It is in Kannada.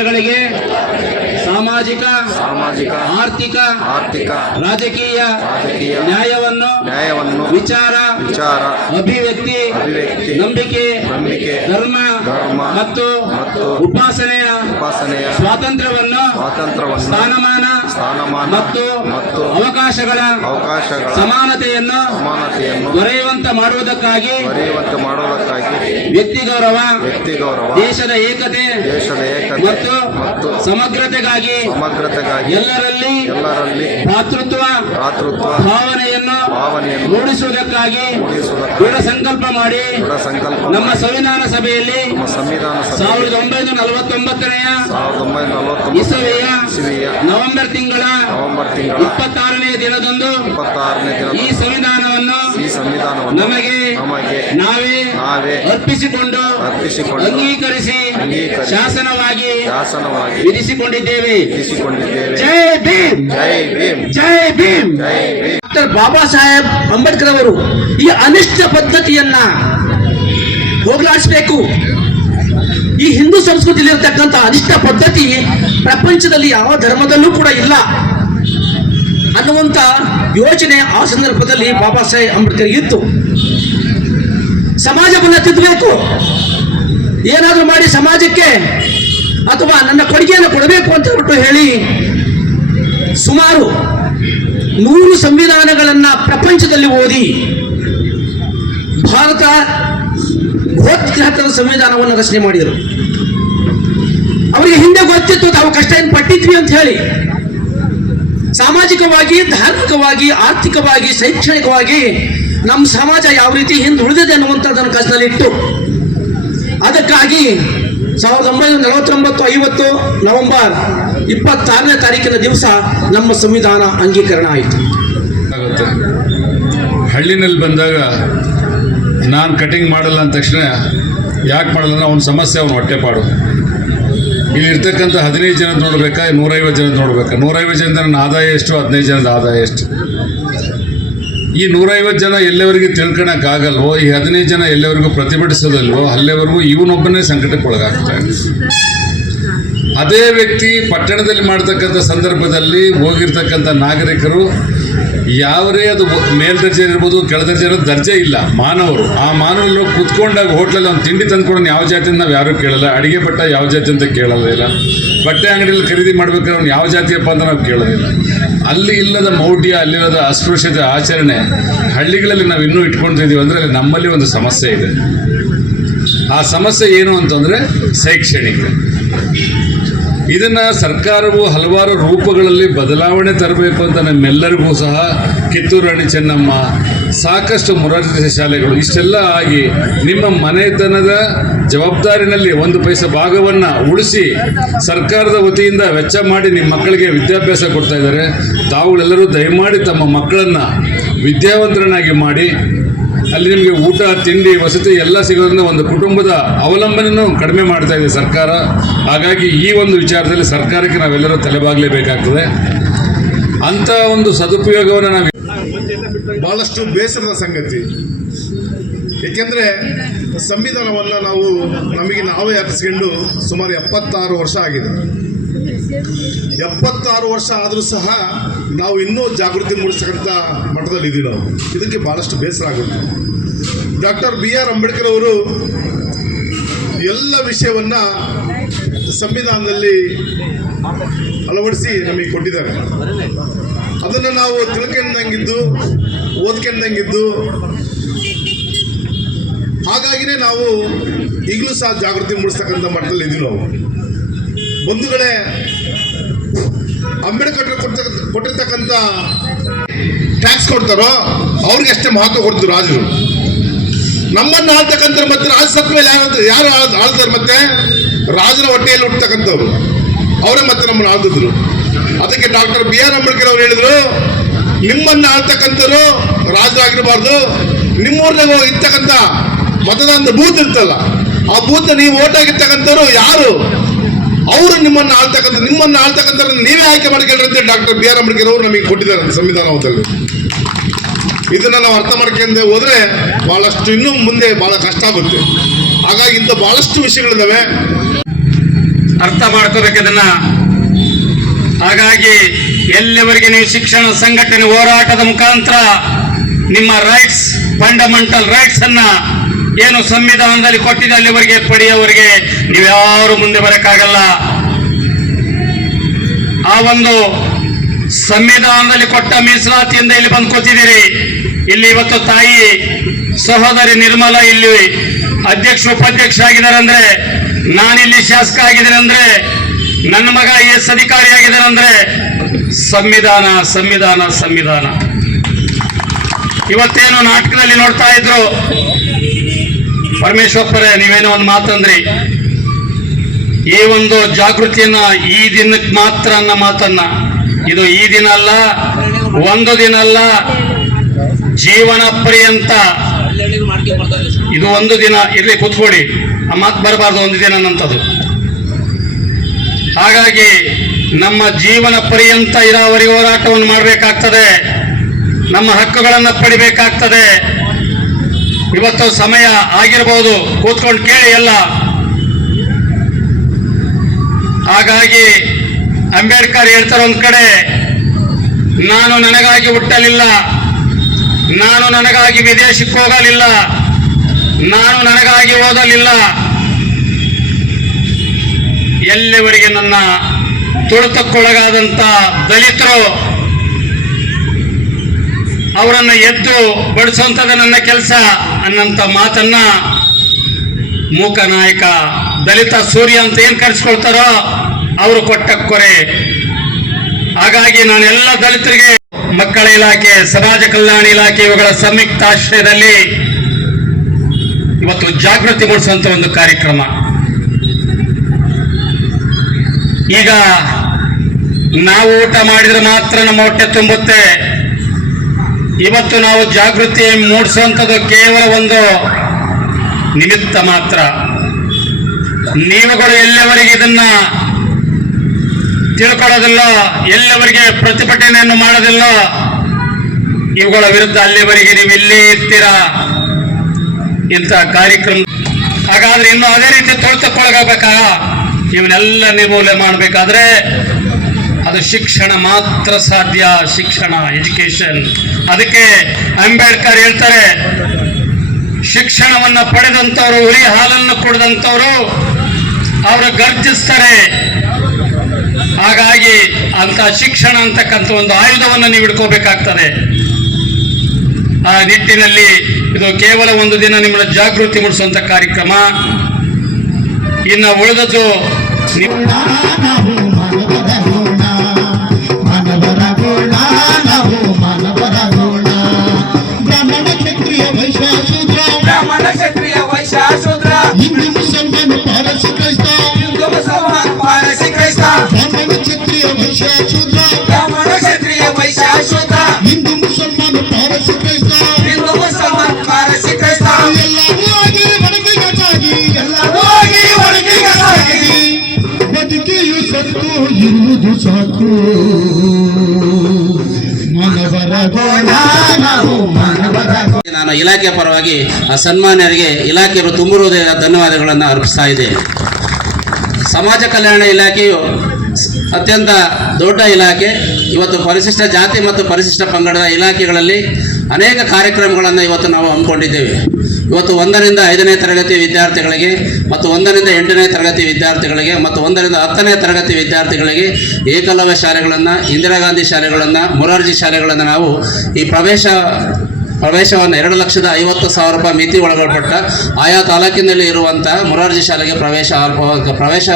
ಪ್ರಜೆಗಳಿಗೆ ಸಾಮಾಜಿಕ ಆರ್ಥಿಕ ರಾಜಕೀಯ ನ್ಯಾಯವನ್ನು ವಿಚಾರ ಅಭಿವ್ಯಕ್ತಿ ನಂಬಿಕೆ ಧರ್ಮ ಮತ್ತು ಉಪಾಸನೆಯ ಸ್ವಾತಂತ್ರ್ಯವನ್ನು ಸ್ಥಾನಮಾನ ಮತ್ತು ಅವಕಾಶಗಳ ಸಮಾನತೆಯನ್ನು ದೊರೆಯುವಂತೆ ಮಾಡುವುದಕ್ಕಾಗಿ ವ್ಯಕ್ತಿ ಗೌರವ ದೇಶದ ಏಕತೆ ಮತ್ತು ಸಮಗ್ರತೆಗಾಗಿ ಎಲ್ಲರಲ್ಲಿ ಭ್ರಾತೃತ್ವ ಭಾವನೆಯನ್ನು ಮೂಡಿಸುವುದಕ್ಕಾಗಿ ದೃಢ ಸಂಕಲ್ಪ ಮಾಡಿ ನಮ್ಮ ಸಂವಿಧಾನ ಸಭೆಯಲ್ಲಿ 1949ನೇ ಇಸವಿಯ ನವೆಂಬರ್ ತಿಂಗಳ 26ನೇ ದಿನದಂದು ಈ ಸಂವಿಧಾನವನ್ನು ನಮಗೆ ನಾವೇ ಅರ್ಪಿಸಿಕೊಂಡು ಅಂಗೀಕರಿಸಿ ಶಾಸನವಾಗಿ ವಿಧಿಸಿಕೊಂಡಿದ್ದೇವೆ. ಜೈ ಭೀಮ್, ಜೈ ಭೀಮ್. ಡಾಕ್ಟರ್ ಬಾಬಾ ಸಾಹೇಬ್ ಅಂಬೇಡ್ಕರ್ ಅವರು ಈ ಅನಿಷ್ಟ ಪದ್ಧತಿಯನ್ನ ಹೋಗಲಾಡಿಸಬೇಕು. ಈ ಹಿಂದೂ ಸಂಸ್ಕೃತಿಯಲ್ಲಿ ಇರತಕ್ಕಂಥ ಅನಿಷ್ಟ ಪದ್ಧತಿ ಪ್ರಪಂಚದಲ್ಲಿ ಯಾವ ಧರ್ಮದಲ್ಲೂ ಕೂಡ ಇಲ್ಲ ಅನ್ನುವಂತ ಯೋಚನೆ ಆ ಸಂದರ್ಭದಲ್ಲಿ ಬಾಬಾ ಸಾಹೇಬ್ ಅಂಬೇಡ್ಕರ್ ಇತ್ತು. ಸಮಾಜವನ್ನು ತಿದ್ದಬೇಕು, ಏನಾದರೂ ಮಾಡಿ ಸಮಾಜಕ್ಕೆ ಅಥವಾ ನನ್ನ ಕೊಡುಗೆಯನ್ನು ಕೊಡಬೇಕು ಅಂತ ಹೊರಟು ಹೇಳಿ ಸುಮಾರು 100 ಸಂವಿಧಾನಗಳನ್ನ ಪ್ರಪಂಚದಲ್ಲಿ ಓದಿ ಭಾರತ ಬೃಹತ್ ಸಂವಿಧಾನವನ್ನು ರಚನೆ ಮಾಡಿದರು. ಅವರಿಗೆ ಹಿಂದೆ ಗೊತ್ತಿತ್ತು ತಾವು ಕಷ್ಟ ಏನು ಪಟ್ಟಿದ್ವಿ ಅಂತ ಹೇಳಿ. ಸಾಮಾಜಿಕವಾಗಿ, ಧಾರ್ಮಿಕವಾಗಿ, ಆರ್ಥಿಕವಾಗಿ, ಶೈಕ್ಷಣಿಕವಾಗಿ ನಮ್ಮ ಸಮಾಜ ಯಾವ ರೀತಿ ಹಿಂದೆ ಉಳಿದಿದೆ ಅನ್ನುವಂಥದ್ದನ್ನು ಕಷ್ಟದಲ್ಲಿಟ್ಟು ಅದಕ್ಕಾಗಿ 1949 ನವೆಂಬರ್ 26ನೇ ತಾರೀಕಿನ ದಿವಸ ನಮ್ಮ ಸಂವಿಧಾನ ಅಂಗೀಕರಣ ಆಯಿತು. ಹಳ್ಳಿನಲ್ಲಿ ಬಂದಾಗ ನಾನು ಕಟಿಂಗ್ ಮಾಡಲ್ಲ ಅಂದ ತಕ್ಷಣ ಯಾಕೆ ಮಾಡಲ್ಲ ಅನ್ನೋ ಅವನ ಸಮಸ್ಯೆ, ಅವನು ಹೊಟ್ಟೆಪಾಡು. ಇಲ್ಲಿರ್ತಕ್ಕಂಥ 15 ಜನ ನೋಡ್ಬೇಕಾ, 150 ಜನ ನೋಡ್ಬೇಕಾ? 150 ಜನದ ನನ್ನ ಆದಾಯ ಎಷ್ಟು, 15 ಜನದ ಆದಾಯ ಎಷ್ಟು? ಈ 150 ಜನ ಎಲ್ಲವರೆಗೂ ತಿಳ್ಕೊಳಕ್ಕಾಗಲ್ವೋ, ಈ 15 ಜನ ಎಲ್ಲವರೆಗೂ ಪ್ರತಿಭಟಿಸೋದಲ್ವೋ, ಅಲ್ಲಿವರೆಗೂ ಇವನೊಬ್ಬನೇ ಸಂಕಟಕ್ಕೆ ಒಳಗಾಗ್ತಾನೆ. ಅದೇ ವ್ಯಕ್ತಿ ಪಟ್ಟಣದಲ್ಲಿ ಮಾಡ್ತಕ್ಕಂಥ ಸಂದರ್ಭದಲ್ಲಿ ಹೋಗಿರ್ತಕ್ಕಂಥ ನಾಗರಿಕರು ಯಾವರೇ ಅದು ಮೇಲ್ದರ್ಜೆ ಇರ್ಬೋದು, ಕೆಳದರ್ಜೆ ಇರೋದು ದರ್ಜೆ ಇಲ್ಲ, ಮಾನವರು. ಆ ಮಾನವರು ಕೂತ್ಕೊಂಡಾಗ ಹೋಟ್ಲಲ್ಲಿ ಅವ್ನು ತಿಂಡಿ ತಂದ್ಕೊಂಡು ಯಾವ ಜಾತಿಯಿಂದ ನಾವು ಯಾರೂ ಕೇಳಲ್ಲ, ಅಡಿಗೆ ಭಟ್ಟ ಯಾವ ಜಾತಿ ಅಂತ ಕೇಳೋದಿಲ್ಲ, ಬಟ್ಟೆ ಅಂಗಡಿಯಲ್ಲಿ ಖರೀದಿ ಮಾಡ್ಬೇಕಾದ್ರೆ ಅವ್ನು ಯಾವ ಜಾತಿಯಪ್ಪ ಅಂತ ನಾವು ಕೇಳೋದಿಲ್ಲ. ಅಲ್ಲಿ ಇಲ್ಲದ ಮೌಢ್ಯ, ಅಲ್ಲಿಲ್ಲದ ಅಸ್ಪೃಶ್ಯತೆ ಆಚರಣೆ ಹಳ್ಳಿಗಳಲ್ಲಿ ನಾವು ಇನ್ನೂ ಇಟ್ಕೊಳ್ತಿದ್ದೀವಿ ಅಂದರೆ ನಮ್ಮಲ್ಲಿ ಒಂದು ಸಮಸ್ಯೆ ಇದೆ. ಆ ಸಮಸ್ಯೆ ಏನು ಅಂತಂದರೆ ಶೈಕ್ಷಣಿಕ. ಇದನ್ನು ಸರ್ಕಾರವು ಹಲವಾರು ರೂಪಗಳಲ್ಲಿ ಬದಲಾವಣೆ ತರಬೇಕು ಅಂತ ನಮ್ಮೆಲ್ಲರಿಗೂ ಸಹ ಕಿತ್ತೂರು ರಾಣಿ ಚೆನ್ನಮ್ಮ, ಸಾಕಷ್ಟು ಮೊರಾರ್ಜಿ ಶಾಲೆಗಳು ಇಷ್ಟೆಲ್ಲ ಆಗಿ ನಿಮ್ಮ ಮನೆತನದ ಜವಾಬ್ದಾರಿನಲ್ಲಿ 1 ಪೈಸೆ ಭಾಗವನ್ನು ಉಳಿಸಿ ಸರ್ಕಾರದ ವತಿಯಿಂದ ವೆಚ್ಚ ಮಾಡಿ ನಿಮ್ಮ ಮಕ್ಕಳಿಗೆ ವಿದ್ಯಾಭ್ಯಾಸ ಕೊಡ್ತಾ ಇದ್ದಾರೆ. ತಾವುಗಳೆಲ್ಲರೂ ದಯಮಾಡಿ ತಮ್ಮ ಮಕ್ಕಳನ್ನು ವಿದ್ಯಾವಂತರನ್ನಾಗಿ ಮಾಡಿ ಅಲ್ಲಿ ನಿಮಗೆ ಊಟ, ತಿಂಡಿ, ವಸತಿ ಎಲ್ಲ ಸಿಗೋದ್ರಿಂದ ಒಂದು ಕುಟುಂಬದ ಅವಲಂಬನೆಯನ್ನು ಕಡಿಮೆ ಮಾಡ್ತಾ ಇದೆ ಸರ್ಕಾರ. ಹಾಗಾಗಿ ಈ ಒಂದು ವಿಚಾರದಲ್ಲಿ ಸರ್ಕಾರಕ್ಕೆ ನಾವೆಲ್ಲರೂ ತಲೆಬಾಗಲೇಬೇಕಾಗ್ತದೆ. ಅಂಥ ಒಂದು ಸದುಪಯೋಗವನ್ನು ನಾವು ಭಾಳಷ್ಟು ಬೇಸರದ ಸಂಗತಿ. ಏಕೆಂದರೆ ಸಂವಿಧಾನವನ್ನು ನಮಗೆ ನಾವೇ ಅರ್ಪಿಸ್ಕೊಂಡು ಸುಮಾರು 76 ವರ್ಷ ಆಗಿದೆ. 76 ವರ್ಷ ಆದರೂ ಸಹ ನಾವು ಇನ್ನೂ ಜಾಗೃತಿ ಮೂಡಿಸ್ತಕ್ಕಂಥ ಮಟ್ಟದಲ್ಲಿ ಇದ್ದೀವಿ ನಾವು. ಇದಕ್ಕೆ ಭಾಳಷ್ಟು ಬೇಸರ ಆಗುತ್ತೆ. ಡಾಕ್ಟರ್ BR ಅಂಬೇಡ್ಕರ್ ಅವರು ಎಲ್ಲ ವಿಷಯವನ್ನು ಸಂವಿಧಾನದಲ್ಲಿ ಅಳವಡಿಸಿ ನಮಗೆ ಕೊಟ್ಟಿದ್ದಾರೆ. ಅದನ್ನು ನಾವು ತಿಳ್ಕೊಂಡಂಗಿದ್ದು, ಓದ್ಕೊಂಡಂಗಿದ್ದು, ಹಾಗಾಗಿನೇ ನಾವು ಈಗಲೂ ಸಹ ಜಾಗೃತಿ ಮೂಡಿಸ್ತಕ್ಕಂಥ ಮಟ್ಟದಲ್ಲಿ ಇದ್ದೀವಿ ನಾವು. ಬಂಧುಗಳೇ, ಅಂಬೇಡ್ಕರ್ ಕೊಟ್ಟಿರ್ತಕ್ಕಂಥ ಟ್ಯಾಕ್ಸ್ ಕೊಡ್ತಾರೋ ಅವ್ರಿಗೆ ಅಷ್ಟೇ ಮಹತ್ವ ಕೊಡ್ತಾರೆ ರಾಜರು. ನಮ್ಮನ್ನು ಆಳ್ತಕ್ಕಂಥ ಮತ್ತೆ ರಾಜ ಸತ್ತ ಮೇಲೆ ಯಾರು ಆಳ್ತಾರೆ? ಮತ್ತೆ ರಾಜರ ಹೊಟ್ಟೆಯಲ್ಲಿ ಹುಟ್ಟತಕ್ಕಂಥವ್ರು ಅವರೇ ಮತ್ತೆ ನಮ್ಮನ್ನು ಆಳ್ತಿದ್ರು. ಅದಕ್ಕೆ ಡಾಕ್ಟರ್ BR ಅಂಬೇಡ್ಕರ್ ಅವರು ಹೇಳಿದ್ರು, ನಿಮ್ಮನ್ನು ಆಳ್ತಕ್ಕಂಥವ್ರು ರಾಜರಾಗಿರಬಾರ್ದು, ನಿಮ್ಮೂರ್ನಾಗ ಇರ್ತಕ್ಕಂಥ ಮತದಾನದ ಬೂತ್ ಇರ್ತಲ್ಲ, ಆ ಬೂತ್ ನೀವು ಓಟ್ ಆಗಿರ್ತಕ್ಕಂಥವ್ರು ಯಾರು ಅವರು ನಿಮ್ಮನ್ನು ಆಳ್ತಕ್ಕಂಥ ನೀವೇ ಆಯ್ಕೆ ಮಾಡ್ಕೊಳ್ರಿ ಅಂತ ಡಾಕ್ಟರ್ BR ಅಂಬೇಡ್ಕರ್ ಅವರು ನಮಗೆ ಕೊಟ್ಟಿದ್ದಾರೆ ಸಂವಿಧಾನದಲ್ಲಿ. ಇದನ್ನು ನಾವು ಅರ್ಥ ಮಾಡ್ಕೊಂಡು ಹೋದರೆ ಭಾಳಷ್ಟು ಇನ್ನೂ ಮುಂದೆ ಭಾಳ ಕಷ್ಟ ಆಗುತ್ತೆ. ಹಾಗಾಗಿ ಇಂಥ ಭಾಳಷ್ಟು ವಿಷಯಗಳಿದ್ದಾವೆ. ಅರ್ಥ ಮಾಡ್ಕೋಬೇಕು ಇದನ್ನ. ಹಾಗಾಗಿ ಎಲ್ಲಿವರೆಗೆ ನೀವು ಶಿಕ್ಷಣ ಸಂಘಟನೆ ಹೋರಾಟದ ಮುಖಾಂತರ ನಿಮ್ಮ ರೈಟ್ಸ್, ಫಂಡಮೆಂಟಲ್ ರೈಟ್ಸ್ ಅನ್ನ ಏನು ಸಂವಿಧಾನದಲ್ಲಿ ಕೊಟ್ಟಿದೆ ಅಲ್ಲಿವರೆಗೆ ಪಡೆಯುವವರೆಗೆ ನೀವ್ಯಾರು ಮುಂದೆ ಬರಕ್ಕಾಗಲ್ಲ. ಆ ಒಂದು ಸಂವಿಧಾನದಲ್ಲಿ ಕೊಟ್ಟ ಮೀಸಲಾತಿಯಿಂದ ಇಲ್ಲಿ ಬಂದು ಕೂತಿದ್ದೀರಿ. ಇಲ್ಲಿ ಇವತ್ತು ತಾಯಿ ಸಹೋದರಿ ನಿರ್ಮಲಾ ಇಲ್ಲಿ ಅಧ್ಯಕ್ಷ ಉಪಾಧ್ಯಕ್ಷ ಆಗಿದ್ದಾರೆ ಅಂದ್ರೆ, ನಾನಿಲ್ಲಿ ಶಾಸಕ ಆಗಿದ್ದೇನೆ ಅಂದ್ರೆ, ನನ್ನ ಮಗ ಎಸ್ ಅಧಿಕಾರಿ ಆಗಿದ್ದಾನೆ ಅಂದ್ರೆ ಸಂವಿಧಾನ ಸಂವಿಧಾನ ಸಂವಿಧಾನ. ಇವತ್ತೇನು ನಾಟಕದಲ್ಲಿ ನೋಡ್ತಾ ಇದ್ರು ಪರಮೇಶ್ವರಪ್ಪರೇ, ನೀವೇನೋ ಒಂದು ಮಾತಂದ್ರಿ, ಈ ಒಂದು ಜಾಗೃತಿಯನ್ನ ಈ ದಿನಕ್ಕೆ ಮಾತ್ರ ಅನ್ನೋ ಮಾತನ್ನ, ಇದು ಈ ದಿನ ಅಲ್ಲ, ಒಂದು ದಿನ ಅಲ್ಲ, ಜೀವನ ಪರ್ಯಂತ. ಇದು ಒಂದು ದಿನ ಇರ್ಲಿ, ಕೂತ್ಕೊಳ್ಳಿ, ಆ ಮಾತು ಬರಬಾರ್ದು ಒಂದು ದಿನ ಅನ್ನಂಥದ್ದು. ಹಾಗಾಗಿ ನಮ್ಮ ಜೀವನ ಪರ್ಯಂತ ಇರಾವರಿ ಹೋರಾಟವನ್ನು ಮಾಡಬೇಕಾಗ್ತದೆ, ನಮ್ಮ ಹಕ್ಕುಗಳನ್ನು ಪಡಿಬೇಕಾಗ್ತದೆ. ಇವತ್ತು ಸಮಯ ಆಗಿರಬಹುದು, ಕೂತ್ಕೊಂಡು ಕೇಳಿ ಎಲ್ಲ. ಹಾಗಾಗಿ ಅಂಬೇಡ್ಕರ್ ಹೇಳ್ತಾರೆ ಒಂದ್ ಕಡೆ, ನಾನು ನನಗಾಗಿ ಹುಟ್ಟಲಿಲ್ಲ, ನಾನು ನನಗಾಗಿ ವಿದೇಶಕ್ಕೆ ಹೋಗಲಿಲ್ಲ, ನಾನು ನನಗಾಗಿ ಓದಲಿಲ್ಲ, ಎಲ್ಲಿವರೆಗೆ ನನ್ನ ತುಳಿತಕ್ಕೊಳಗಾದಂತ ದಲಿತರು ಅವರನ್ನ ಎದ್ದು ಬಡಿಸುವಂಥದ್ದು ನನ್ನ ಕೆಲಸ ಅನ್ನಂತ ಮಾತನ್ನ ಮೂಕ ನಾಯಕ ದಲಿತ ಸೂರ್ಯ ಅಂತ ಏನ್ ಕರೆಸ್ಕೊಳ್ತಾರೋ ಅವರು ಕೊಟ್ಟ ಕೊರೆ. ಹಾಗಾಗಿ ನಾನೆಲ್ಲ ದಲಿತರಿಗೆ ಮಕ್ಕಳ ಇಲಾಖೆ, ಸಮಾಜ ಕಲ್ಯಾಣ ಇಲಾಖೆ ಇವುಗಳ ಸಂಯುಕ್ತ ಆಶ್ರಯದಲ್ಲಿ ಇವತ್ತು ಜಾಗೃತಿ ಮೂಡಿಸುವಂತ ಒಂದು ಕಾರ್ಯಕ್ರಮ. ಈಗ ನಾವು ಊಟ ಮಾಡಿದ್ರೆ ಮಾತ್ರ ನಮ್ಮ ಹೊಟ್ಟೆ ತುಂಬುತ್ತೆ. ಇವತ್ತು ನಾವು ಜಾಗೃತಿ ಮೂಡಿಸುವಂಥದ್ದು ಕೇವಲ ಒಂದು ನಿಮಿತ್ತ ಮಾತ್ರ. ನೀವುಗಳು ಎಲ್ಲಿವರೆಗೆ ಇದನ್ನ ತಿಳ್ಕೊಳ್ಳೋದಿಲ್ಲ, ಎಲ್ಲಿವರೆಗೆ ಪ್ರತಿಭಟನೆಯನ್ನು ಮಾಡೋದಿಲ್ಲ, ಇವುಗಳ ವಿರುದ್ಧ ಅಲ್ಲಿವರೆಗೆ ನೀವು ಇಲ್ಲೇ ಇರ್ತೀರಾ ಇಂಥ ಕಾರ್ಯಕ್ರಮ. ಹಾಗಾದ್ರೆ ಇನ್ನು ಅದೇ ರೀತಿ ತೊಳೆತಕ್ಕೊಳಗಾಗಬೇಕಾ? ಇವನ್ನೆಲ್ಲ ನಿರ್ಮೂಲನೆ ಮಾಡಬೇಕಾದ್ರೆ ಅದು ಶಿಕ್ಷಣ ಮಾತ್ರ ಸಾಧ್ಯ. ಶಿಕ್ಷಣ, ಎಜುಕೇಶನ್. ಅದಕ್ಕೆ ಅಂಬೇಡ್ಕರ್ ಹೇಳ್ತಾರೆ, ಶಿಕ್ಷಣವನ್ನ ಪಡೆದಂತವರು, ಹುಲಿ ಹಾಲನ್ನು ಕುಡಿದಂತವರು ಅವರು ಗರ್ಜಿಸ್ತಾರೆ. ಹಾಗಾಗಿ ಅಂತ ಶಿಕ್ಷಣ ಅಂತಕ್ಕಂಥ ಒಂದು ಆಯುಧವನ್ನು ನೀವು ಹಿಡ್ಕೋಬೇಕಾಗ್ತದೆ. ಆ ನಿಟ್ಟಿನಲ್ಲಿ ಇದು ಕೇವಲ ಒಂದು ದಿನ ನಿಮ್ಮನ್ನ ಜಾಗೃತಿ ಮೂಡಿಸುವಂತ ಕಾರ್ಯಕ್ರಮ. ಇನ್ನು ಉಳಿದದ್ದು ಹಿಂದೂ ಮುಸಲ್ಮಾನ ಪಾರಸಿ ಕ್ರೈಸ್ತ, ಹಿಂದೂ ಮುಸಲ್ಮಾನ ಪಾರಸಿ ಕ್ರೈಸ್ತ, ಬ್ರಾಹ್ಮಣ ಕ್ಷತ್ರಿಯ ವೈಶ್ಯ ಶೂದ್ರ, ಬ್ರಾಹ್ಮಣ ಕ್ಷತ್ರಿಯ ವೈಶ್ಯ ಶೂದ್ರ, ಹಿಂದೂ ಮುಸಲ್ಮಾನ ಪಾರಸಿ ಕ್ರೈಸ್ತ, ಹಿಂದೂ ಮುಸಲ್ಮಾನ ಪಾರಸಿ ಕ್ರೈಸ್ತ, ಎಲ್ಲರೂ ಆಗಿ ಒಡಗಿಗಟ್ಟಾಗಿ, ಎಲ್ಲರೂ ಆಗಿ ಒಡಗಿಗಟ್ಟಾಗಿ, ಬದುಕಿಯು ಸತ್ತು ಇರುವುದು ಸಾಕು, ಮಾನವರ ಗೋಣ ನಾವು ಮಾನವರ. ನಾನು ಇಲಾಖೆ ಪರವಾಗಿ ಆ ಸನ್ಮಾನ್ಯರಿಗೆ ಇಲಾಖೆಯವರು ತುಂಬ ಹೃದಯದ ಧನ್ಯವಾದಗಳನ್ನು ಅರ್ಪಿಸ್ತಾ ಇದೆ. ಸಮಾಜ ಕಲ್ಯಾಣ ಇಲಾಖೆಯು ಅತ್ಯಂತ ದೊಡ್ಡ ಇಲಾಖೆ. ಇವತ್ತು ಪರಿಶಿಷ್ಟ ಜಾತಿ ಮತ್ತು ಪರಿಶಿಷ್ಟ ಪಂಗಡದ ಇಲಾಖೆಗಳಲ್ಲಿ ಅನೇಕ ಕಾರ್ಯಕ್ರಮಗಳನ್ನು ಇವತ್ತು ನಾವು ಹಮ್ಮಿಕೊಂಡಿದ್ದೇವೆ. ಇವತ್ತು 1ರಿಂದ 5ನೇ ತರಗತಿ ವಿದ್ಯಾರ್ಥಿಗಳಿಗೆ ಮತ್ತು 1ರಿಂದ 8ನೇ ತರಗತಿ ವಿದ್ಯಾರ್ಥಿಗಳಿಗೆ ಮತ್ತು 1ರಿಂದ 10ನೇ ತರಗತಿ ವಿದ್ಯಾರ್ಥಿಗಳಿಗೆ ಏಕಲವ್ಯ ಶಾಲೆಗಳನ್ನು, ಇಂದಿರಾ ಗಾಂಧಿ ಶಾಲೆಗಳನ್ನು, ಮೊರಾರ್ಜಿ ಶಾಲೆಗಳನ್ನು ನಾವು ಈ ಪ್ರವೇಶವನ್ನು 2,50,000 ರೂಪಾಯಿ ಮಿತಿ ಒಳಗೊಳಪಟ್ಟ ಆಯಾ ತಾಲೂಕಿನಲ್ಲಿ ಇರುವಂತಹ ಮೊರಾರ್ಜಿ ಶಾಲೆಗೆ ಪ್ರವೇಶ